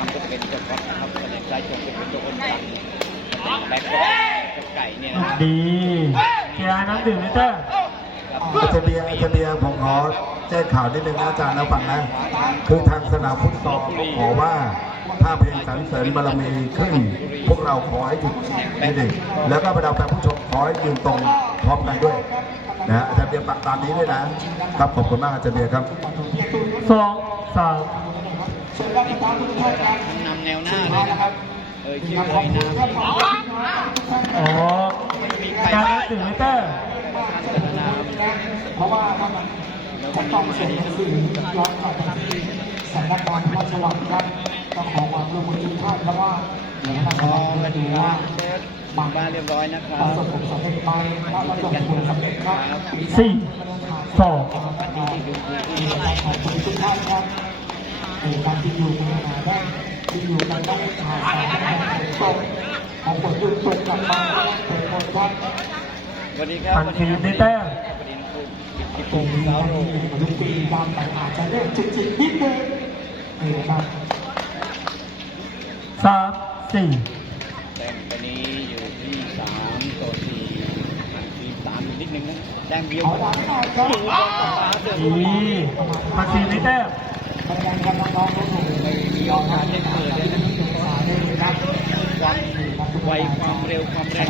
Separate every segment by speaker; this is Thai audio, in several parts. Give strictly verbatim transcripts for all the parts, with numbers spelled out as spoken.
Speaker 1: ำก็เป็นตัวก๊อตนะครับคะแนนซ้ายชมเป็นตัวคนดังแบ็คไก่เนี่ย
Speaker 2: ดีกีฬาน้ำดื่มลิเตอร์
Speaker 3: อาจารย์เบียร์อาจารย์เบียร์ผมขอแจ้งข่าวนิดนึงนะอาจารย์นะฟังนะคือทางสนามฟุตซอลขอว่าถ้าเพลงสรรเสริญบารมีขึ้นพวกเราขอให้หยุดนิดหนึ่งแล้วก็บรรดาแฟนผู้ชมขอให้ยืนตรงพร้อมกันด้วยนะอาจารย์เบียร์ตามนี้ด้วยนะครับขอบคุณมากอาจารย์เบียร์ครับ
Speaker 2: สองสาม
Speaker 1: นำแนวหน้าเลยนะครับเออชื่อเลยนะ
Speaker 2: อ๋อการน้ำดื่มลิเตอร์
Speaker 4: เพราะว่าถ้ามันจะต้องส่งหนังสือย้อนกลับไปที่สำนักงานพระราชวังครับก็ขอความร่วมมือทุกท่านเพราะว่าเดี๋ยวทางเราจะดูว่า
Speaker 1: บางบ้านเรียบร้อยนะครับ
Speaker 4: ประสบผลสำเร็จไหมถ้าประสบผลสำเร็จครับ
Speaker 2: สี่สอง
Speaker 4: ขอบคุณทุกท่านครับในการที่อยู่กันมาได้ที่อยู่กันได้ถ่ายสารตรงของผลยุติกลับมาเป็นคนครับ
Speaker 1: สวัสดีครับ
Speaker 2: พันธีลิเตอร์
Speaker 4: ปีนี้ทุกปีตามไปอาจจะเริ่มจิตๆนิดนึงนี่ครับ
Speaker 2: สามสี่
Speaker 1: แต้มตัวนี้อยู่ที่สามต่อสี่พันธีสามนิดนึงนะแต้มเดียว
Speaker 2: ดีพันธีลิเตอร์
Speaker 4: มันยังกำลังร้องรู้ไม่
Speaker 1: มีโอกาสได้เกิดเลยนะความไวความเร็วความแรง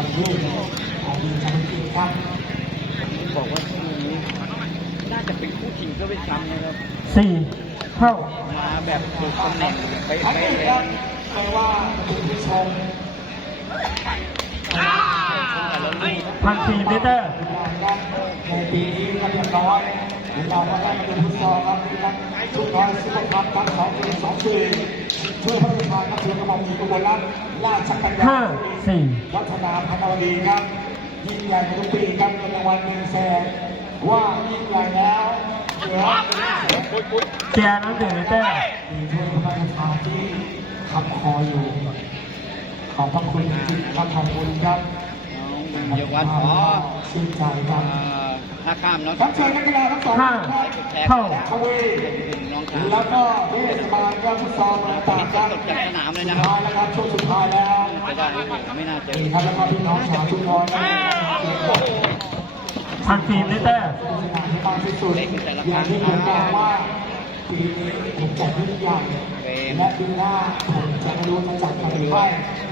Speaker 1: บอกว่าคู่นี้น่าจะเป็นคู่ชิงก็ไม่ซ้ำนะครับ
Speaker 2: สี่เท่า
Speaker 1: มาแบบถูกตำแหน่งไปไปเลย
Speaker 4: ไม่ว่าคุณผู้ชม
Speaker 2: พันธีลิเตอร์
Speaker 4: ในปีนี้ก็เรียบร้อยเราก็ได้มาดูฟุตซอลครับทุกน้อยซุปเปอร์คัพทั้งสองปีสองสี่ช่วยพระราชทานนักเรียนกระบอกมีกบฏรัฐราชกัญญา
Speaker 2: ห้าสี่
Speaker 4: วัฒนาพันวดีครับยิ่งใหญ่ทุกปีครับเงินรางวัลหนึ่งแสนว่ายิ่งใหญ่แล้วเหลือ
Speaker 2: กีฬาน้ำดื่มลิเตอร์
Speaker 4: มีช่วยพระราชทานที่ขับคออยู่ขอบพระคุณจริงๆครับขอบคุณครับ
Speaker 1: เยาวันขอ
Speaker 4: ชื่นใจครับ
Speaker 1: ท่าข้ามเนาะ
Speaker 4: ครับเชิญนักกีฬาทั้งสอง
Speaker 2: ห้าเท่า
Speaker 4: ทวีแล้วก็เทศบาลก็ฟุตซอลมาต่างกัน
Speaker 1: สุดจากสนามเลยนะครับ
Speaker 4: แล้วครับช่วงสุดท้ายแล้ว
Speaker 1: ไม่น่าเจอ
Speaker 4: ครับแล้วก็พี่น้องชาวชุมพร
Speaker 2: พันธีลิเตอร์
Speaker 4: ที่มากที่สุดอย่างที่ผมบอกว่าปีนี้ผมจัดยิ่งใหญ่และปีหน้าผมจะไม่รู้จะจัดกันหรือไม่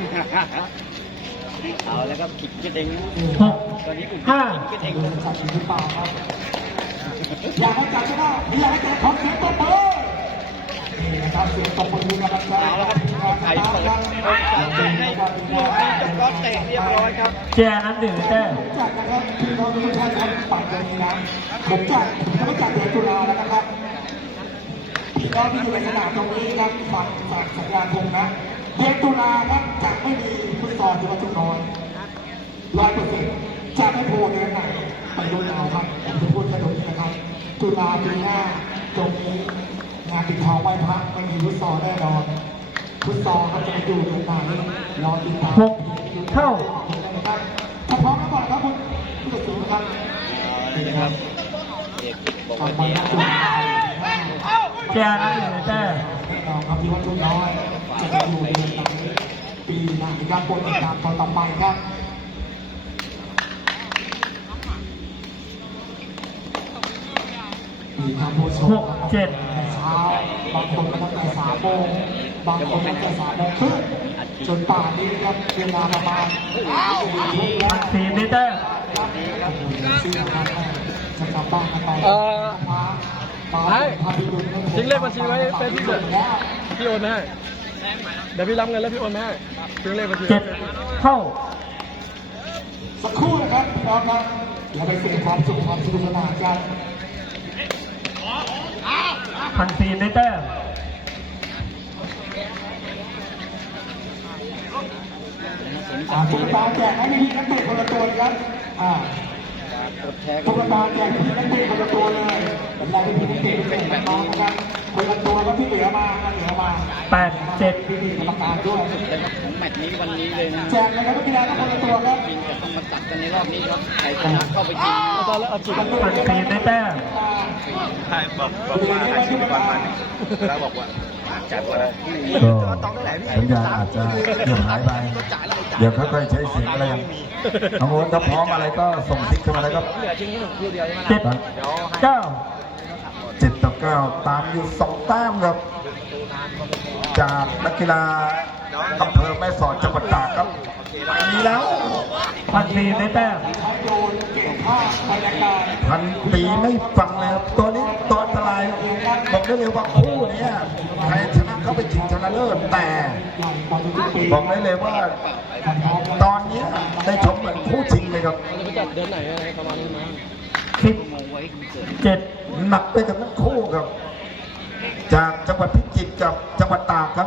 Speaker 1: เอาแล้วก็ขิดกันเอง
Speaker 2: หก
Speaker 1: ตอนนี้คุณ
Speaker 2: ห้า
Speaker 4: จะจัดหรือเปล่าครับอยากให้จัดใช่ไหมอยากให้จัดขอเสียงตบมือนี่นะครับเสียงตบมือกับเรา
Speaker 1: แล้วครับไทยเปิดโอกาสให้ลูกนี้จะก็เตะเรียบร้อยครับ
Speaker 2: เจ้านั้นดื่มลิเตอร์
Speaker 4: จัดนะครับพี่น้องทุกท่านครับปัดตรงนี้นะผมจัดผมจะไม่จัดเดือนตุลาแล้วนะครับพี่น้องที่อยู่ในสนามตรงนี้ครับฝากฝากสัญญาณธงนะเดือนตุลาครับจะไม่มีฟุตซอลจังหวัดชุมพรร้อยเปอร์เซ็นต์จะไม่โผล่เดือนไหนไปดูเอาครับผมจะพูดแค่ตรงนี้นะครับตุลาปีหน้าตรงนี้งานปิดทองไหว้พระไม่มีฟุตซอลแน่นอนฟุตซอลเขาจะอยู่เดือนไหนรอติดตาม
Speaker 2: หกเท่า
Speaker 4: นะครับถ้าพร้อมแล้วก่อนครับคุณผู้ตัดสินครับ
Speaker 1: นี่นะครับเอกบอกว่าเนี่ย
Speaker 2: เจ้านั้นดื่มลิเตอร์
Speaker 4: แน่นอนครับพี่วัดชุนน้อยจะอยู่เดือนไหนปีหน้ามีการโปรดติดตามตอนต่อไปครับมีทางผู้ชม
Speaker 2: เจ็ด
Speaker 4: เช้าบางคนก็ตั้งแต่สามโมงบางคนตั้งแต่สามโมงครึ่งจนป่านนี้ครับเวลาประมาณ
Speaker 2: สี่ลิเตอร์
Speaker 4: จะกลับบ้านกันไป
Speaker 5: เออให้ทิ้งเลขบัญชีไว้เฟซบุ๊กเลยพี่โอนให้เดี๋ยวพี่รับเงินแล้วพี่โอนให้ทิ้งเลขบัญชี
Speaker 2: เจ็ดเท่า
Speaker 4: สักครู่นะครับพี่น้องครับเราไปเสพความสุขความสนุกสนานกัน
Speaker 2: พันธีลิเตอร์
Speaker 4: ตุ๊กตาแจกให้พี่นักเตะคนละตัวครับอ่าตุ๊กตาแจกพี่นักเตะคนละตัวเลยเป็นไรพี่นักเตะเป็นแบบน้องนะครับคนละตัวแล้วที่เหลือมาเหลือมา
Speaker 2: แปดเจ็ด
Speaker 4: พี่กรรมการด้วย
Speaker 1: ของแมตช์นี้วันนี้เลยนะ
Speaker 4: แจกเลยครับกีฬาทุกคนละตัวครับ
Speaker 1: จริงแต่ต้องมาตัดกันในรอบนี้ครับใครชนะเข้าไปจริง
Speaker 5: ตอนแล้วเอาจิต
Speaker 2: พันธีลิเตอร์
Speaker 6: ใช่บอกบอกว่าให้ชีวิตวันมันแล้วบอกว่า
Speaker 1: จัดกว่าแล้ว
Speaker 3: ก็สัญญาณอาจจะเกือบหายไปเดี๋ยวค่อยๆใช้เสียงอะไรกันน้องโอ๊ตถ้าพร้อมอะไรก็ส่งทิกเข้ามาเลยครับ
Speaker 2: เจ็ดเก้า
Speaker 3: เจ็ดต่อเก้าตามอยู่สองแต้มครับจากนักกีฬาอำเภอแม่สอดจังหวัดตากครับมีแล้ว
Speaker 2: พันปีได้แต้ม
Speaker 3: พันปีไม่ฟังเลยครับตัวนี้ตัวอันตรายบอกได้เลยว่าคู่เนี้ยใครชนะเข้าไปชิงชนะเลิศแต่บอกได้เลยว่าตอนนี้ได้ชมเหมือนคู่ชิงเลยครับ
Speaker 5: จะไปจัดเดือนไหนอะไรประมาณนี้มั้ง
Speaker 2: สิบเจ็ด
Speaker 3: หนักไปกับทั้งคู่ครับ จากจังหวัดพิจิตรกับจังหวัดตากครับ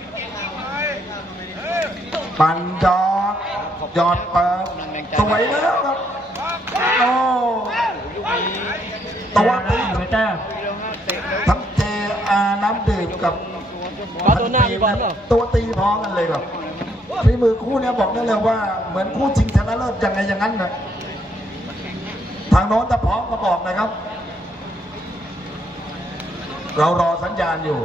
Speaker 3: ปันยอดยอดเปิดสวยแล้วครับโอ้ตัวตี
Speaker 2: ได้แต้ม
Speaker 3: ทั้งเจอาน้ำดื่มกับ
Speaker 5: ก็ตัวหน้ามีบอลเหรอ
Speaker 3: ตัวตีพร้อมกันเลยครับฝีมือคู่เนี้ยบอกได้เลยว่าเหมือนคู่ชิงชนะเลิศยังไงอย่างนั้นนะทางโน้นถ้าพร้อมก็บอกนะครับ เรารอสัญญาณอยู่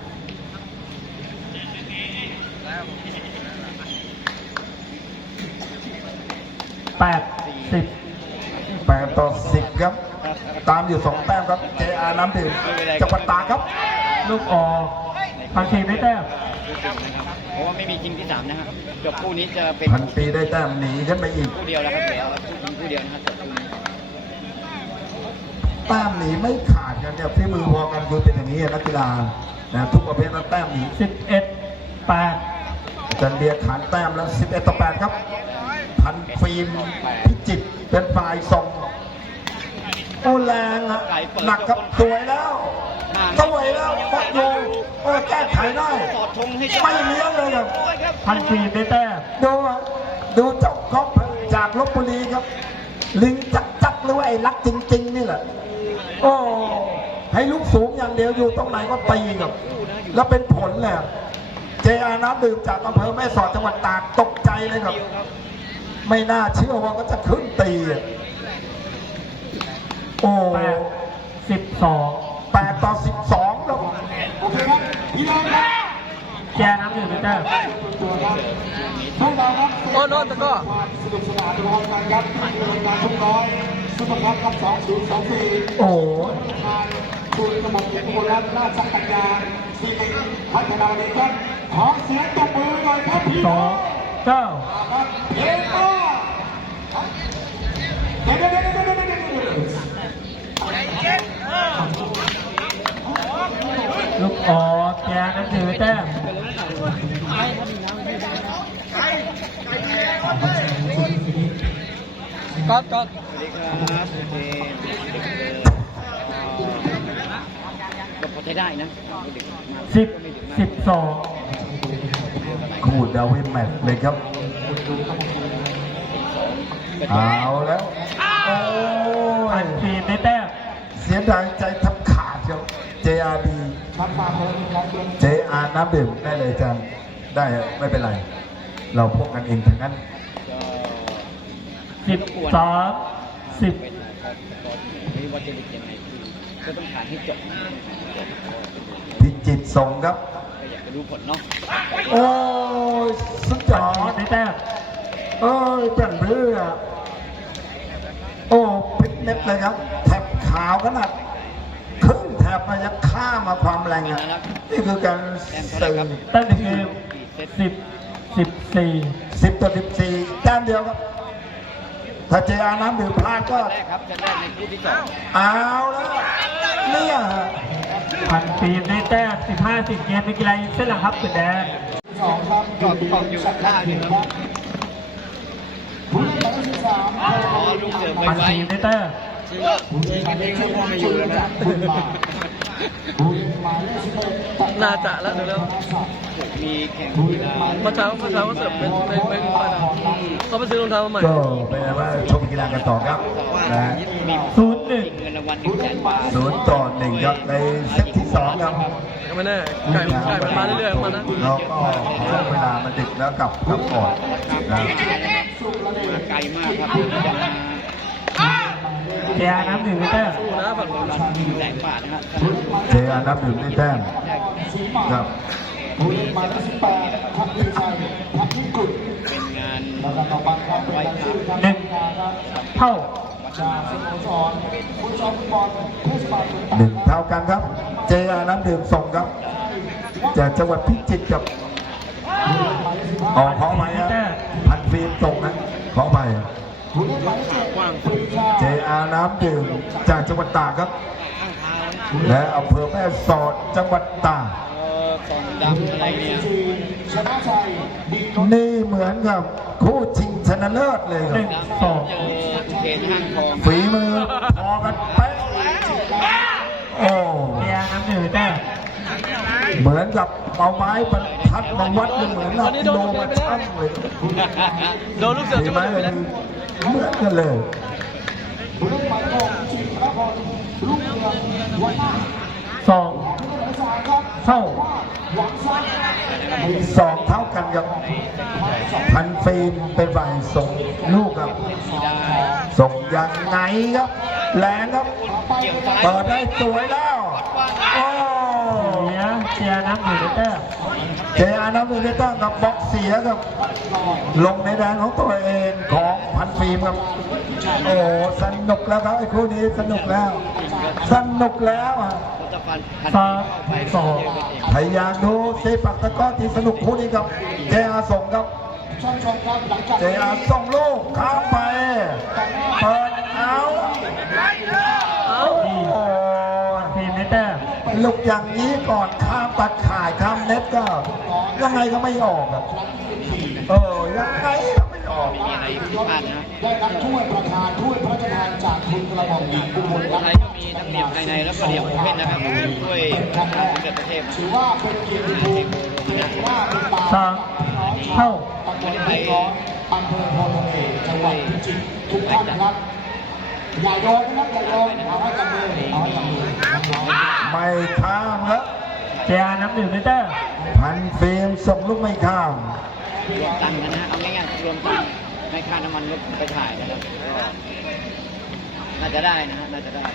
Speaker 2: แปดสิบ
Speaker 3: แปดต่อสิบครับตามอยู่สองแต้มครับเจอาน้ำดื่มจังหวัดตากครับ
Speaker 2: ลูกออกพันปีได้แต้ม
Speaker 1: เพราะว่าไม่มีชิงที่สามนะครับจบคู่นี้จะเป็น
Speaker 3: พันปีได้แต้มหนีขึ้นไปอีก
Speaker 1: คู่เดียวแล้วครับเดี๋ยวคู่ชิงคู่เดียวนะครับจบคู่นี้
Speaker 3: แต้มหนีไม่ขาดกันเนี่ยฝีมือพอกันคือเป็นอย่างนี้นักกีฬานะทุกประเภทนั้นแต้มหนี
Speaker 2: สิบเอ็ดแปด
Speaker 3: อาจารย์เบียร์ขานแต้มแล้วสิบเอ็ดต่อแปดครับพันฟิล์มพิจิตรเป็นฝ่ายส่งโอ้แรงอะหนักครับสวยแล้วสวยแล้วปักโยโอ้แก้ไขได้
Speaker 1: สอดธงให้
Speaker 3: ไม่เลี้ยงเลยครับ
Speaker 2: พันปีได้แต้ม
Speaker 3: ดูอะดูเจ้าก๊อฟจากลพบุรีครับ ลิงจักจักหรือว่าไอ้รักจริงๆนี่แหละโอ้ให้ลูกสูงอย่างเดียวอยู่ตรงไหนก็ตีครับแล้วเป็นผลแหละเจอาน้ำดื่มจากอำเภอแม่สอดจังหวัดตากตกใจเลยครับ ไม่น่าเชื่อว่าก็จะขึ้นตีอะโอ้
Speaker 2: แปดสิบสอง
Speaker 3: แปดต่อสิบสองครับ
Speaker 4: โอเคครับพี่น้องครับ
Speaker 2: แกน้ำหนึ่งได้แต้ม
Speaker 4: ตัวครับพวกเราครับ
Speaker 5: โอ้โน่นตะก้อ
Speaker 4: ความสนุกสนานรวมกันครับที่เป็นการทุกน้อยซุปเปอร์คัพครับสองศูนย์สองสี่
Speaker 3: โอ้
Speaker 4: ทางคุณกมลเกียรติกุลรัตน์ราชกัญญาซีเมนต์พัฒนาวันนี้ครับขอเสียงตบมือหน่อยครับพี่
Speaker 2: ส
Speaker 4: น้
Speaker 2: อ
Speaker 4: อง
Speaker 2: งเก้า
Speaker 4: ครับเฮ้ยป้าเดี๋ยวเดี๋ยวเดี๋ยวเดี๋ยวเดี๋ยวเดี๋ยว
Speaker 2: ลูกออกแกน้ำหนึ่งได้แต้ม
Speaker 5: ก็ก็
Speaker 1: สวัสดีครับโอเคก็พอใช้ได้นะ
Speaker 2: สิบสิบสอง
Speaker 3: คู่ดาวินแมตช์เลยครับ เอาแล้ว โอ้
Speaker 2: พั
Speaker 3: ย
Speaker 2: นปีได้แต้ม
Speaker 3: เสียดายใจทับขาดครับ เจ อาร์ ดี
Speaker 4: ครับฝากเลยครับ
Speaker 3: เจ อาร์ น้ำดื่มได้เลยจันได้ไม่เป็นไร เราพวกกันเองทั้งนั้น
Speaker 2: สิบสามสิบ
Speaker 1: เป็นไม่ว่าจะเป็นยังไงคือก็ต้องผ่านให้จบนะ
Speaker 3: พิจิตรส่งครับ
Speaker 1: ก็อยากจะรู้ผลเนาะ
Speaker 3: โอ้ยสุดย
Speaker 2: พัน
Speaker 3: อ
Speaker 2: ปี
Speaker 3: ด
Speaker 2: ได้แต้ม
Speaker 3: เอ้ยเป็นเรือโอ้พิษเม็ดเลยครับ แถบขาวขนาดครึ่งแถบมายังข้ามมาความแรงอ่ะ นี่คือการเติม
Speaker 2: แต้มหนึ่งเกมสิบสิบสี่
Speaker 3: สิบต่อสิบสี่แต้มเดียวครับ ถ้าเจอาน้ำดื่มพลาดก็
Speaker 1: แรกครับจะแรกในคู่ที่สอง
Speaker 3: เอาแล้วเนี่ย
Speaker 2: พันปีได้แต้มสิบห้าสิบเกมเป็นกีฬายิงเส้นหลังครับสุดแดง
Speaker 4: สองครับก่อนก่อนอยู่สักหนึ่งครับผู้เล่นหมายเลขสิบสาม
Speaker 1: อ๋อลูกเสือไว้
Speaker 2: พัน
Speaker 1: ไว้
Speaker 2: ปีได้แต้ม
Speaker 4: ผู้เล่นหมายเลขสิบไม่อยู่แล้วนะคุณมาผู้เล่นหมายเลขสิบเอ็ด
Speaker 5: น่าจะแล้วเดี๋ยวเร็ว
Speaker 1: มีแข่งกีฬา
Speaker 5: เมื่อเช้าเมื่อเช้าก็เสิร์ฟเป็นเป็นเป็นฝ่ายนะเขาไปซื้อรองเท้ามาใหม่
Speaker 3: ก็เป็นว่าชมกีฬากันต่อครับนะ
Speaker 1: มี
Speaker 2: ศูนย์หนึ่ง
Speaker 1: เงินรางวัลหนึ่งแสนบาท
Speaker 3: ศูนย์ต่อหนึ่งครับในเซตที่สองครับ
Speaker 5: ก็ไม่แน่ไก่ไก่มันมาเรื่อยๆของมันนะ
Speaker 3: แล้วก็ช่วงเวลามันดึกแล้วกลับกลับก่อนนะ
Speaker 1: มาไกลมากครับจะมา
Speaker 2: เจียน้ำหนึ่งลิตร
Speaker 5: สู้นะฝั่งนู้น
Speaker 1: แสงบาทนะครับ
Speaker 3: เจอานับหนึ่งได้แต้มครับ
Speaker 4: ผู้เล่นหมายเลขสิบแปดทัพพิชัยทัพพิกุล
Speaker 1: เป็นงาน
Speaker 4: แล้วก็ต่อไปครับเป็นรายชื่อครับ
Speaker 2: หนึ่งเท่า
Speaker 4: จากสโมสรผู้ชมฟุตบอลเทศบาลเมืองตาก
Speaker 3: หนึ่งเท่ากันครับ เจอาน้ำดื่มส่งครับจากจังหวัดพิจิตรครับออกขอไปครับพันฟิล์มส่งนะขอไป
Speaker 4: ผู้เล่นหมายเลขเจ็ดปรีชา
Speaker 3: เจอาน้ำดื่มจากจังหวัดตากครับ
Speaker 1: ข้างเท้า
Speaker 3: และอำเภอแม่สอดจังหวัดตาก
Speaker 1: เออสองดำอะไรเนี่ย
Speaker 4: ชนะชัยดีนนท์
Speaker 3: นี่เหมือนกับคู่ชิงชนะเลิศเลยค
Speaker 2: ห
Speaker 3: รับ
Speaker 2: นึ่งสอง
Speaker 1: เจอเขตห้างทอง
Speaker 3: ฝีมือพอกันเป๊ะโอ้
Speaker 2: เจียน้ำหนึ่งลิตร
Speaker 3: เหมือนกับเอาไม้บรรทัดมาวัดกันเหมือนกับกิโลมาชั่งเลย
Speaker 5: โดนลูกเสือ
Speaker 3: เห็
Speaker 5: จะ
Speaker 3: นไหม
Speaker 5: มาเลย
Speaker 3: เหมือนกันเลย
Speaker 4: ผู้เล่นหมายเลขหกจิรพรลูกเรือวันหน้า
Speaker 2: สอง
Speaker 4: ผู้เล่นหมายเลขสามครับ
Speaker 2: เท่า
Speaker 4: หวังซัก
Speaker 3: สองเท่ากันครับพันฟิล์มเป็นฝ่ายส่งลูกครับ ส่งยังไงครับแรงครับ
Speaker 1: เกี่ยวซ้าย
Speaker 3: เปิดได้สวยแล้วโอ้
Speaker 2: เจียเจียน้ำหนึ่งลิตร
Speaker 3: เจอาน้ำมือได้ตั้งกับบล็อกเสียครับ ลงในแดนของตัวเองของพันฟิล์มครับ โอ้สนุกแล้วครับไอ้คู่นี้สนุกแล้ว สนุกแล้วอ่ะ
Speaker 1: เขาจะฟันพัน
Speaker 2: สามสอง
Speaker 3: พยายามดูเซปักตะกร้อที่สนุกคู่นี้ครับเจอาส่งครับ
Speaker 4: ท่านชมครับหลังจาก
Speaker 3: เจอาส่งลูกข้ามไป เปิดเอา
Speaker 5: เอ้า
Speaker 3: โอ้
Speaker 2: ฟิล์มลิตร
Speaker 3: ลูกอย่างนี้ก่อนข้ามตะข่ายข้ามเน็ตก็ยังไงก็ไม่ออกอ่ะเออยังไงก็ไม่ออก
Speaker 1: มีอะไรผิดพลาดนะ
Speaker 4: ได้รับถ้วยประธานถ้วยพระราชทานจากทุนกระหม่อมหญิงอุบลรัต
Speaker 1: ไท
Speaker 4: น์
Speaker 1: ยก็มีทั้งเหลี่ยมภายในและก็เหลี่ยมโอเพ่นนะครับช่วย
Speaker 4: เป็นครั้งแรก
Speaker 1: เกิดประเทศ
Speaker 4: ถือว่าเป็นเกียรติภูมิถือว่าเป็นบา
Speaker 2: สามเท่า
Speaker 4: ตำบลพิร้อนอำเภอโพธิ์ทองเอกจังหวัดพิจิตรทุกท่านครับอย่าโยนนะครับอย่าโยนเอาให้กับมือเอาให้กับมือน้องๆ
Speaker 3: ไม่ข้ามครับ
Speaker 2: เจียน้ำหนึ่งลิตร
Speaker 3: พันฟิล์มส่งลูกไม่ข้าม
Speaker 1: รวมตังค์กันนะฮะเอาง่ายๆรวมตังค์ให้ค่าน้ำมันรถไปถ่ายนะครับก็น่าจะได้นะฮะน่าจะได้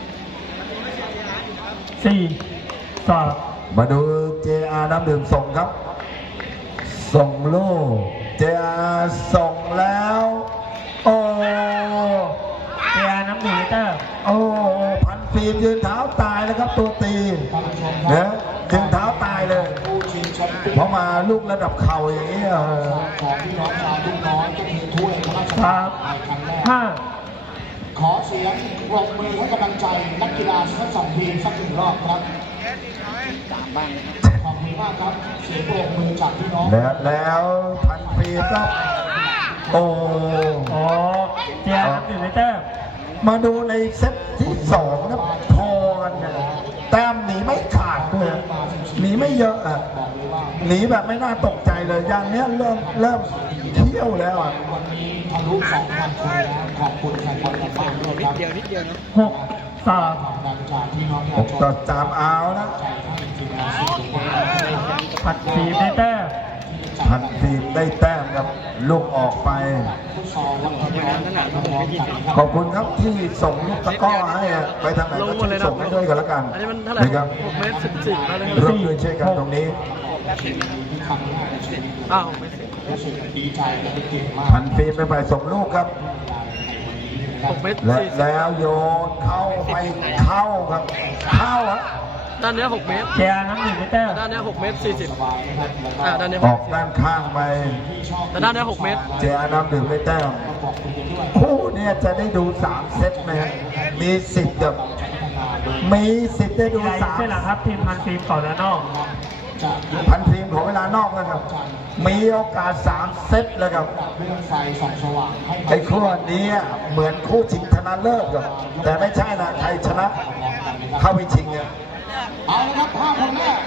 Speaker 2: สี่สอง
Speaker 3: มาดู เจ อาร์ น้ำดื่มส่งครับ ส่งลูก เจ อาร์ ส่งแล้ว โอ้
Speaker 2: เจียน้ำหนึ่งลิตร
Speaker 3: โอ้ พันฟิล์มยืนเท้าตายแล้วครับตัวตีเนี่ยยืนเท้าตายเลย
Speaker 4: ผู้ชิงแชมป์
Speaker 3: เพราะมาลูกระดับเข่าอย่างนี้เออ
Speaker 4: ของพี่น้องชาวลูกน้อยก็คือถ้วยพระราชทา
Speaker 2: สาน ม
Speaker 4: ในครั้งแรก
Speaker 2: ห้า
Speaker 4: ขอเสียงปรบมือให้กำลังใจนักกีฬาทั้งสองทีมสักหนึ่งรอบครับ
Speaker 1: สามบ้างนะครับ
Speaker 4: ขอบคุณมากครับ เสียงปรบมือจากพี่น้อง
Speaker 3: แล้วแล้วพันฟิล์มก็โอ้
Speaker 2: โอ้เจียน้ำหนึ่งลิตร
Speaker 3: มาดูในเซตที่สองนะพอกันเนี่ยแต้มหนีไม่ขาดด้วยหนีไม่เยอะอ่ะหนีแบบไม่น่าตกใจเลยอย่างเนี้ยเริ่มเริ่มเที่ยวแล้วอ่ะ
Speaker 4: วันนี้ทะลุสองพันคนแล้วขอบคุณแฟนบอลกันบ้างด้วย
Speaker 1: นิ
Speaker 4: ค
Speaker 1: ด
Speaker 4: รับ
Speaker 1: เดียวนิดเดียวนะ
Speaker 2: หกสาม
Speaker 4: ผลักดันจากพี่น้องประ
Speaker 3: ผ
Speaker 4: ชาม ชน
Speaker 3: ก็จามเอานะ
Speaker 4: ใจท่านทีมงานสุดทุกคนนะครับ
Speaker 2: ผัดฟิล์มลิตร
Speaker 3: พันฟิล์มได้แต้มครับลูกออกไป
Speaker 4: ฟุตซอลวันนี้นะครับน้องๆกันครับ
Speaker 3: ขอบคุณครับที่ส่งลูกตะกร้อให้อะไปทางไหน
Speaker 5: ลง
Speaker 3: ก็
Speaker 5: หม
Speaker 3: ช่
Speaker 5: ด
Speaker 3: ว
Speaker 5: เลย ย
Speaker 3: ส่ง
Speaker 5: นะ
Speaker 3: ให้ด้วยกันละกัน
Speaker 5: อันนี้มันเท่าไหร่
Speaker 3: นะครับ
Speaker 5: หกเมตรสิบสี่แล้วนะค
Speaker 3: ร่
Speaker 5: รั
Speaker 3: ว
Speaker 5: บ
Speaker 3: มด้วยช่วยกันตรงนี้
Speaker 4: ครั้งแรกในชีวิต
Speaker 5: อ้าวหกเมตรสิบ
Speaker 4: รู้สึกดีใจและเป็นเกียรติมาก
Speaker 3: พันฟิล์มไปไปส่งลูกครับ
Speaker 5: หกเมตร
Speaker 3: และ
Speaker 5: สี่สิบ
Speaker 3: แล้วโยนเข้าไปเข้าครับ เข้าอะ
Speaker 5: ด้านเนี้ยหกเมตร
Speaker 2: เจียน้ำหนึ่งลิตร
Speaker 5: ด้านเนี้ยหกเมตรสี่สิบอ่าด้านเนี้ย
Speaker 3: ออกด้านข้างไป
Speaker 5: แต่ด้านเนี้ยหกเมตร
Speaker 3: เจอาน้ำดื่มได้แต้มคู่เนี่ยจะได้ดูสามเซตไหมฮะมีสิทธิ์กับมีสิทธิ์ได้ดู
Speaker 2: ใหญ่
Speaker 3: สาม
Speaker 2: ใช่หรอครับทีมพันฟิล์มก่อนและนอก
Speaker 3: พันทีมของเวลานอกนะครับ มีโอกาสสามเซตเลยครับ
Speaker 4: เรื่องไฟส่องสว่างให้
Speaker 3: ไอ้คู่นี้เหมือนคู่ชิงชนะเลิศครับแต่ไม่ใช่นะใครชนะเข้าไปชิงเนี่ย
Speaker 4: เอาละครับภาพคนแรก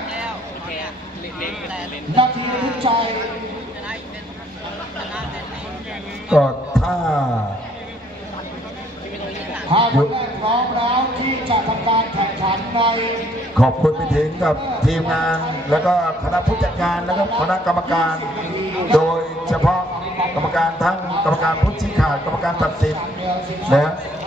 Speaker 4: นาทีระทึกใจ
Speaker 3: ก็ถ้า
Speaker 4: ภาพคนแรกพร้อมแล้วที่จะทำการแข่งขันใน
Speaker 3: ขอบคุณไปถึงกับทีมงาน แล้วก็คณะผู้จัดการแล้วก็คณะกรรมการ โดยเฉพาะกรรมการทั้งกรรมการผู้ชี้ขาดกรรมการตัดสินนะ
Speaker 4: มห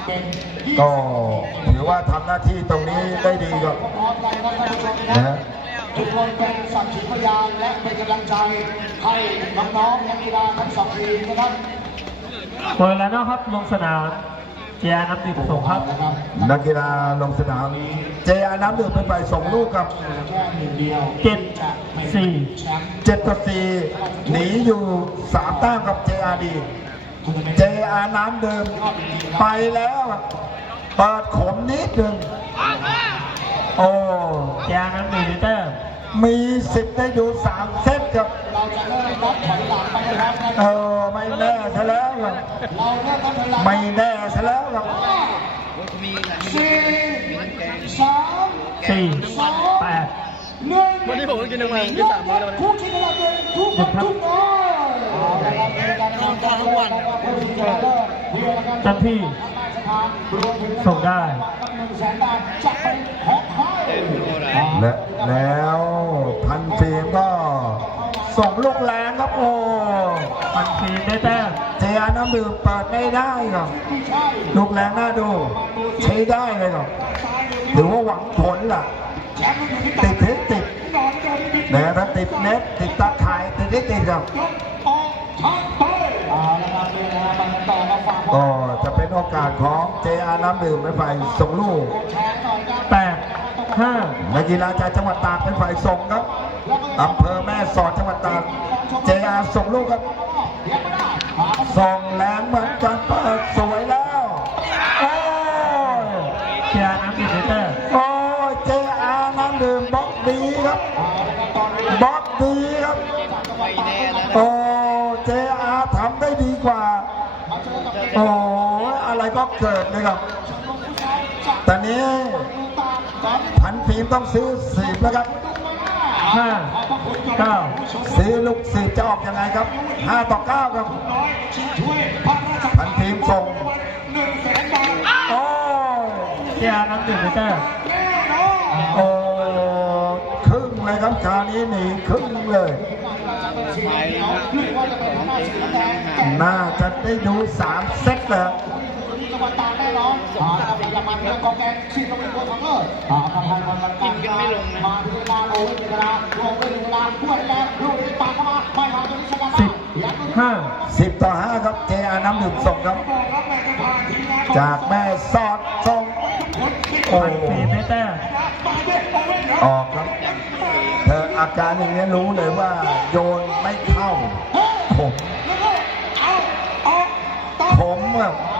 Speaker 3: ก็ถือว่าทำหน้าที่ตรงนี้ได้ดีครับนะฮะ
Speaker 4: ทุกคนเป็นสักขีพยานและเป็นกำลังใจให้น้องๆนักกีฬาทั้งสองทีมนะครับ
Speaker 2: โดยแล้วนะครับลงสนามเจียน้ำดื่มส่งครับ
Speaker 3: นักกีฬาลงสนามเจอาน้ำดื่มเป็นฝ่ายส่งลูกครับ
Speaker 4: แค่หนึ่งเดียว
Speaker 2: เจ็ดสี่
Speaker 4: แชมป์
Speaker 3: เจ็ดต่อสี่หนีอยู่สามแต้มกับ เจ อาร์ ดี เจ อาร์ น้ำดื่มไปแล้วครับเปิดขมนิดหนึ่งโอ้
Speaker 2: เจียน้ำดื่มลิเตอร์
Speaker 3: มีสิทธิ์ได้ดูสามเซตครับ
Speaker 4: เราจะเริ่มนับถอยหลังไปนะครับ
Speaker 3: เออไม่แน่ซะแล้วครับ
Speaker 4: เราเริ่มนับถอยหลัง
Speaker 3: ไม่แน่ซะแล้วครับ
Speaker 1: มีมี
Speaker 4: สี่
Speaker 1: น้ำแกง
Speaker 4: สาม
Speaker 2: สี่
Speaker 4: สอง
Speaker 2: แปด
Speaker 4: หนึ่ง
Speaker 5: วันนี้ผมก็กินทั้งวันกินสามมื้อแล้ววันนี้
Speaker 4: คู่ชิงระดับหนึ่งทุกคนทุกคนเอาละครับเป็นการแข่งขันทั้งวันผู้ชิงชนะเลิศเพื่อประกัน
Speaker 2: เจ้าที่ ส่งได้
Speaker 4: หนึ่งแสนบาทจะเป็นของใคร
Speaker 3: และแล้วพันฟิล์มก็ส่งลูกแรงครับโอ้
Speaker 2: พันฟิล์มได้แต้ม
Speaker 3: เจอาน้ำดื่มเปิดไม่ได้ครับลูกแรงน่าดูใช้ได้เลยครับหรือว่าหวังผลล่ะ ติดเทคติดนะถ้าติดเน็ตติดตาข่ายติดได้ติดครับ
Speaker 4: ออกทางไปเอาละครับนี่นะมันต่อมาฝาก
Speaker 3: ก็จะเป็นโอกาสของ เจ อาร์ น้ำดื่มเป็นฝ่ายส่งลูก
Speaker 4: แชร์หน่อยครับ
Speaker 2: แปดห้า
Speaker 3: นักกีฬาจากจังหวัดตากเป็นฝ่ายส่งครับอำเภอแม่สอดจังหวัดตาก เจ อาร์ ส่งลูกครับส่งแรงเหมือนกันเปิดสวยแล้วโอ้ย
Speaker 2: เจียน้ำดื่มลิเตอร์
Speaker 3: โอ้ย เจ อาร์ น้ำดื่มบล็อกดีครับบล็อกดีครับ
Speaker 1: ไม่แน่แล้วนะ
Speaker 3: โอ้ เจ อาร์ ทำได้ดีกว่า โอ้ยอะไรก็เกิดเลยครับ ตอนนี้พันฟิล์มต้องซื้อสีบแล้วครับ
Speaker 2: ห้าเก้า
Speaker 3: ซื้อลูกสีบจะออกยังไงครับห้าต่อเก้าครับ
Speaker 4: ช่วยพระราช
Speaker 3: พันฟิล์มส่ง
Speaker 4: หนึ่งแสนบาท
Speaker 3: โอ้ย
Speaker 2: เจียน้ำดื่มลิเตอร์
Speaker 4: แน่นอน
Speaker 3: โอ้ครึ่งเลยครับคราวนี้หนีครึ่งเลย
Speaker 1: ไปนะครับของเองนะฮะ
Speaker 3: น่าจะได้ดูสามเซตเลย
Speaker 4: จังหวัดตากแน่นอนอ่าครับอย่ามาเพื่อกองแกงชิงตะวันตกของเลิศอ่าครับพันวันวันกันมาพิจารณาโอ้ยพิจารณาลงไปหนึ่งเวลาพูดแล้วลูกนี้ปากเข้ามาไม่มาตรงนี้ชนะ
Speaker 2: สิบห้า
Speaker 3: สิบต่อห้าครับ เจ อาร์ น้ำดื่มส่งครับ จากแม่สอดส่งโอ้
Speaker 2: พันฟิล์มได้แต้ม
Speaker 3: ออกครับเธออาการอย่างนี้รู้เลยว่าโยนไม่เข้า ผมผมอะ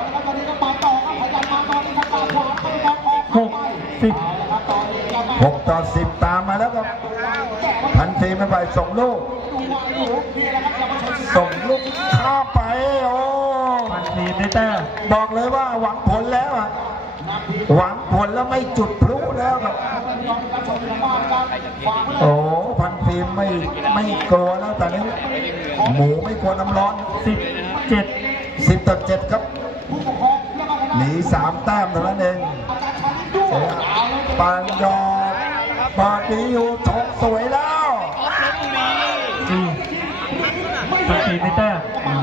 Speaker 2: หกสิบ
Speaker 3: หกต่อสิบตามมาแล้วครับพันทีไม่ไปส่งลูก ส่งลูกข้ามไปโอ้
Speaker 2: พันฟิล์มได้แต้ม
Speaker 3: บอกเลยว่าหวังผลแล้วอะหวังผลแล้วไม่จุดพลุแล้วครับ โอ้พันฟิล์มไม่ไม่กลัวแล้วแต่นี้หมูไม่กลัวน้ำร้อน
Speaker 2: สิบเจ็ด
Speaker 3: สิบต่อเจ็ดครับ หนีสามแต้มเท่านั้นเองปานยอดปาดีอยู่ชกสวยแล้ว
Speaker 2: สี่พันฟิล์มได้แต้ม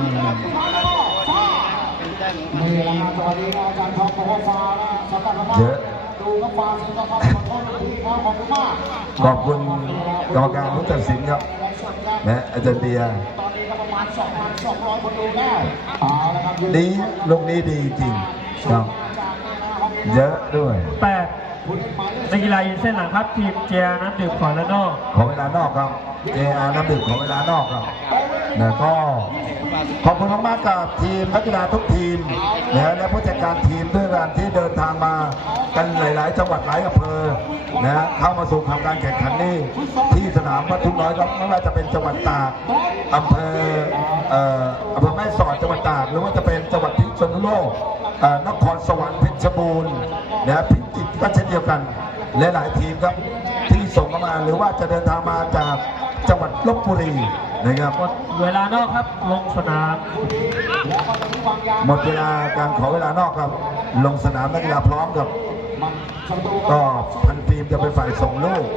Speaker 4: นี่แหละครับสวัสดีอาจารย์ทองบอกว่าฟ้านะสำหรับฟ้า
Speaker 3: เยอะ
Speaker 4: ดูก็ฟ้าสิงก็ฟ้าขอโทษที่ครับขอบคุณมาก
Speaker 3: ขอบคุณกรรมการผู้ตัดสินครับนะอาจารย์เบียร์
Speaker 4: ตอนนี้ก็ประมาณ สองพันสองร้อย คนดูแล้วเอาละครับ
Speaker 3: ดีลูกนี้ดีจริงครับเยอะด้วย
Speaker 2: แปดนักกีฬายืนเส้นหลังครับทีมเจียน้ำดื่มขอและนอก
Speaker 3: ขอเวลานอกครับ เจ อาร์ น้ำดื่มขอเวลานอกครับแล้วก็ขอบคุณมากๆกับทีมนักกีฬาทุกทีมนะและผู้จัดการทีมด้วยกันที่เดินทางมากันหลาย ๆ จังหวัดหลายอำเภอนะเข้ามาสู่ทำการแข่งขันนี้ที่สนามวัดทุ่งน้อยครับไม่ว่าจะเป็นจังหวัดตากอำเภอเอ่ออำเภอแม่สอดจังหวัดตากหรือว่าจะเป็นจังหวัดพิษณุโลกเอ่อนครสวรรค์เพชรบูรณ์นะพิจิตรก็เช่นเดียวกันและหลายทีมครับที่ส่งเข้ามาหรือว่าจะเดินทางมาจากจังหวัดลบบุรีนะครับ
Speaker 2: หมดเวลานอกครับลงสนาม
Speaker 3: หมดเวลาการขอเวลานอกครับ ลงสนามนักกีฬาพร้อมครับ ก็พันฟิล์มจะเป็นฝ่ายส่งลูก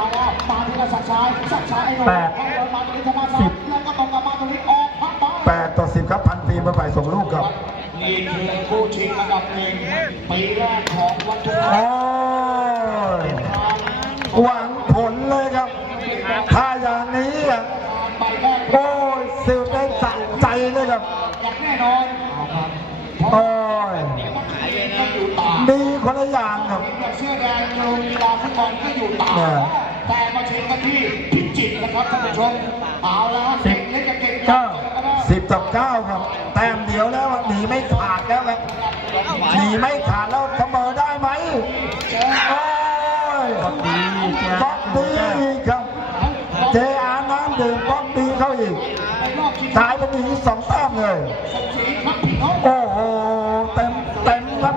Speaker 2: แปดสิบ
Speaker 3: แปดต่อสิบครับพันฟิล์มเป็นฝ่ายส่งลูกครับ
Speaker 4: นี่คือผู้ชิงอันดับหนึ่งปีแรกของวัฒนธรร
Speaker 3: โอ้
Speaker 4: ม
Speaker 3: ยหวังผลเลยครับ ถ้าอย่างนี้อ่ะ
Speaker 4: ใบแรก
Speaker 3: โอ้ยสิวได้สั่งใจเลยครับ
Speaker 4: อย่างแน่นอนครับ
Speaker 3: โอ้ย
Speaker 1: หายเลยนะ
Speaker 4: อยู่ต่าง
Speaker 3: ดีคนละอย่างครับ
Speaker 4: เสื้อแดงโยนีลาฟุตบอลก็อยู่ต่าง
Speaker 3: เนี่ย
Speaker 4: แต่มาเช็คกันที่พิจิตรนะครับท่านผู้ชมเอาแล้วฮะ
Speaker 2: สิ
Speaker 4: เก่
Speaker 2: บ
Speaker 4: งเล็กกับเก่งใหญ่
Speaker 2: เก้า
Speaker 3: สิบต่อเก้าครับ แต้มเดียวแล้วอะหนีไม่ขาดแล้วครับหนีไม่ขาดแล้วเสมอได้ไหมโอ้ย
Speaker 2: บล็อกดีเจ้า
Speaker 3: บล็อกดีอีกครับ เจอาน้ำดื่มบล็อกดีเข้าอีกกลายเป็นหนีสองแต้มเลย โอ้โหเต็มเต็มครับ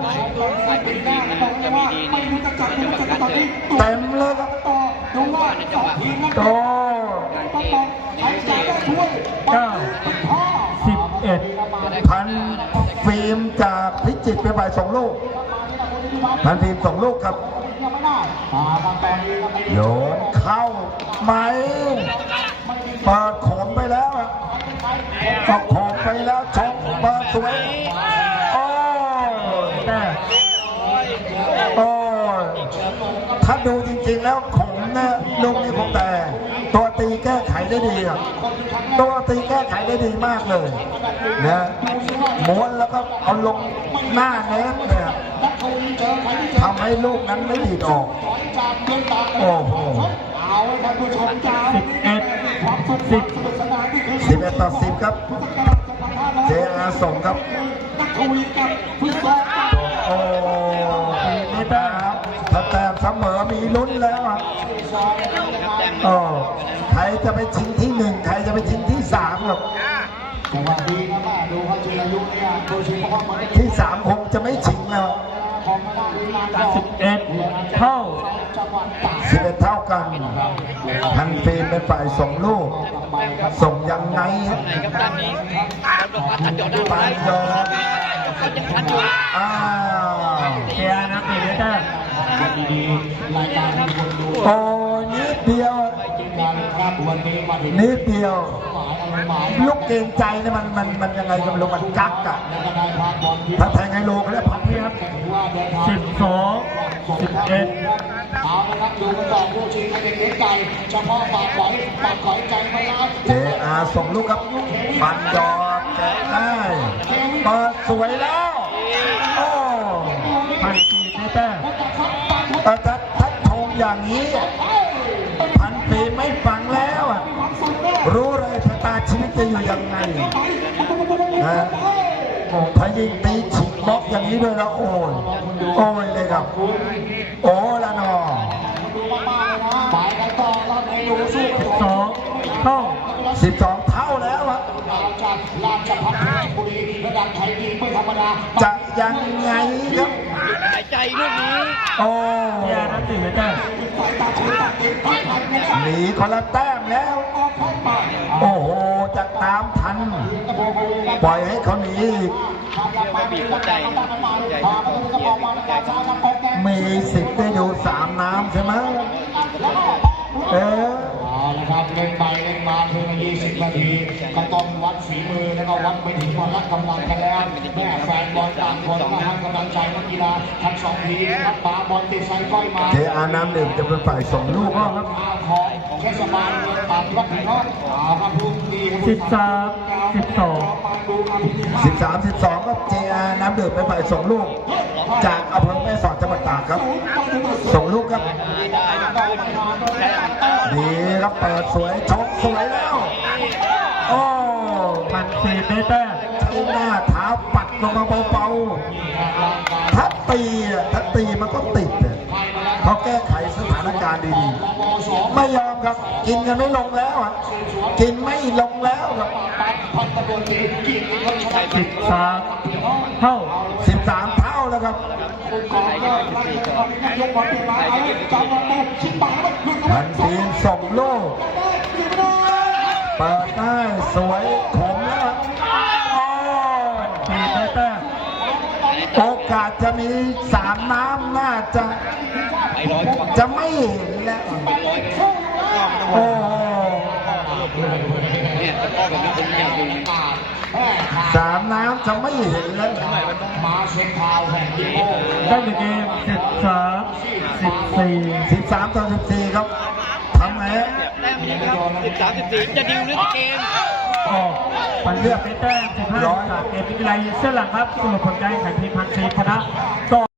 Speaker 4: ไม่รู้จะจัดหรือไม่จัดตอนนี้
Speaker 3: เต็มเลยครับ
Speaker 4: ต่อดูว่าสองทีมนั้น
Speaker 3: โต
Speaker 4: ต้องบอกใครจะได้ช่วย
Speaker 2: เก้า
Speaker 4: พ่อ
Speaker 2: สิบเอ็ด
Speaker 3: พันฟิล์มจากพิจิตรไปบ่ายสองลูก พันฟิล์มสองลูกครับ
Speaker 4: ยังไม่ได้อ่าทางตอนนี้ก็ไม่ได้
Speaker 3: โยนเข้าไหมเปิดโขมไปแล้วอะก็โขมไปแล้วชกเปิดสวยโอ้ย
Speaker 2: แต้ม
Speaker 3: โอ้ยถ้าดูจริงๆแล้วขมนะลูกนี้คงแต่ ตัวตีแก้ไขได้ดีอะตัวตีแก้ไขได้ดีมากเลยนะม้วนแล้วก็เอาลงหน้าเน้นเนี่ยทำให้ลูกนั้นไม่ดีดออก โอ้โห
Speaker 4: เอาไว้ท่านผู้ชมจ้า
Speaker 2: สิบเอ็ด
Speaker 4: ความสุข
Speaker 2: สิบ
Speaker 4: สนุกสนานนี่คือ
Speaker 3: สิบเอ็ดต่อสิบครับ เจอาส่งครับ
Speaker 4: นักทวีกับฟุตซอล
Speaker 3: โอ้ไม่ได้ครับถ้าแต้มเสมอมีลุ้นแล้วอ่ะโอ้ใครจะไปชิงที่หนึ่งใครจะไปชิงที่สามครับ
Speaker 4: สวัสดีครับแม่ดูเขาชิงอายุเนี่ยดูชิงเพราะว่ามันได้
Speaker 3: ที่สามคงจะไม่ชิงแล้ว
Speaker 4: ของมาได้ลีลาก่อน
Speaker 2: สิบเอ็ดเท่า
Speaker 4: จังหวัดตาก
Speaker 3: สิบเอ็ดเท่ากันทันฟิล์มเป็นฝ่ายส่งลูก ส่งยังไงครับ
Speaker 1: ไหนครับด้านนี้แล้วก็มาตัดจอด้าน
Speaker 3: ปา
Speaker 1: ซ้าย
Speaker 3: นยอด
Speaker 1: ก็ยังทันอยู่
Speaker 3: อ้าว
Speaker 2: เจ้าน้ำตีแต้ม
Speaker 4: ดีๆรายการมีคนดู
Speaker 3: โอ้นิดเดียว
Speaker 4: การครับวันนี้มาถึง
Speaker 3: นิดเดียว
Speaker 4: หมายอะไรหมาย
Speaker 3: ลูกเกรงใจเนี่ยมันมันมันยังไงก็ไม่รู้มันกักอะ
Speaker 4: แล้วก็ได้พาบอลที่
Speaker 3: ถ้าแทงไฮโลเขาเรียกพับเพียบ
Speaker 4: ถือว่าเดินทาง
Speaker 2: สิบสองสิบเอ็ด
Speaker 4: เอาละครับดูกันต่อผู้ชิงให้เป็นเล็กใจเฉพาะปากขอยปากขอยใจไม่รับ
Speaker 3: เจอาส่งลูกครับปันยอดแกะได้เปิดสวยแล้ว โอ้
Speaker 2: พันตีแต้ม
Speaker 3: แต่ถ้าถ้าชมอย่างนี้พันปีไม่ฟังแล้วอะรู้เลยชะตาชีวิตจะอยู่ยังไงนะโอ้ถ้ายิงตีฉีกบล็อกอย่างนี้ด้วยแล้วโอ้ยโอ้ยเลยครับ โอ้ละนอ
Speaker 4: ไปกันต่อครับในดูสู้
Speaker 2: สิบสองเท่า
Speaker 3: สิบสองเท่าแล้วอะ
Speaker 4: จากราชพัฒน์เพชรบุรีระดับไทยยิงไม่ธรรมดา
Speaker 3: จะยังไงครับ
Speaker 1: หายใจลูกนี้
Speaker 3: โอ้
Speaker 2: เจ้าน้ำตีแต้ม
Speaker 4: สายตาคุยตาเองพักพันกัน
Speaker 3: หนีคนละแต้มแล้ว
Speaker 4: ออกเข้าไป
Speaker 3: โอ้โห จะตามทัน ปล่อยให้เขาหนีอีก
Speaker 1: ไม่บีบหัวใจหัวใจเสียหัวใจครับ
Speaker 3: มีสิทธิ์ได้ดูสามน้ำใช่ไหมเออ
Speaker 4: เอาละครับเล่นไปเล่นมาเพียงยี่สิบนาทีก็ต้องวัดฝีมือแล้วก็วัดไปถึงพละกำลังกันแล้วแม่แฟนบอลต่างคนก็ให้กำลังใจนักกีฬาทั้งสองทีมนะครับปาบอลติดไซก้อยมา
Speaker 3: เจอาน้ำหนึ่งจะเป็นฝ่ายส่งลูกครับ
Speaker 4: ของเทศบาลเมืองปากรับผิดชอบเอาครับลูกดี
Speaker 2: สิบสามสิบสอง
Speaker 3: สิบสามสิบสองครับเจอาน้ำดื่มเป็นฝ่ายส่งลูก จากอำเภอแม่สอดจังหวัดตากครับ ส่งลูกครับ
Speaker 1: ได้ได้แค่
Speaker 3: ดีครับเปิดสวยชกสวยแล้ว โอ้
Speaker 2: พันตีแต้ม
Speaker 3: ใช้หน้าเท้าปัดลงมาเบาๆถ้าตีอ่ะถ้าตีมันก็ติดอ่ะเขาแก้ไขสถานการณ์ดีๆ ไม่ยอมครับ กินกันไม่ลงแล้วอ่ะ กินไม่ลงแล้วครับ
Speaker 2: สิบสามเท่า
Speaker 3: สิบสามเท่าแล้วครับ พันทีมส่งลูก เปิดได้สวยขมแล้วครับโอ้
Speaker 2: ตีแต้ม
Speaker 3: โอกาสจะมีสามน้ำน่าจะ
Speaker 1: ไปร้อยกว่า
Speaker 3: จะไม่เห็นแล้ว
Speaker 1: ไปร้อยกว่า
Speaker 3: โอ้
Speaker 1: เนี่ยตะก้อแบบนี้ผมอยากดู
Speaker 3: สามน้ำจะไม่เห็นแล้ว
Speaker 4: มาเช็คข่าวแห่งดีโอ
Speaker 2: ได้หนึ่งเกมสิบสามสิบสี่
Speaker 3: สิบสามต่อสิบสี่ครับทำไงฮะ
Speaker 1: แต้มนี้ครับสิบสามสิบสี่จะดิวหรือเกม
Speaker 2: ออกปันเลือกในแต้มสิบห้าสามเกมวิทยาลัยเส้นหลังครับสรุปผลการแข่งขันทีมพันซีชนะต่อ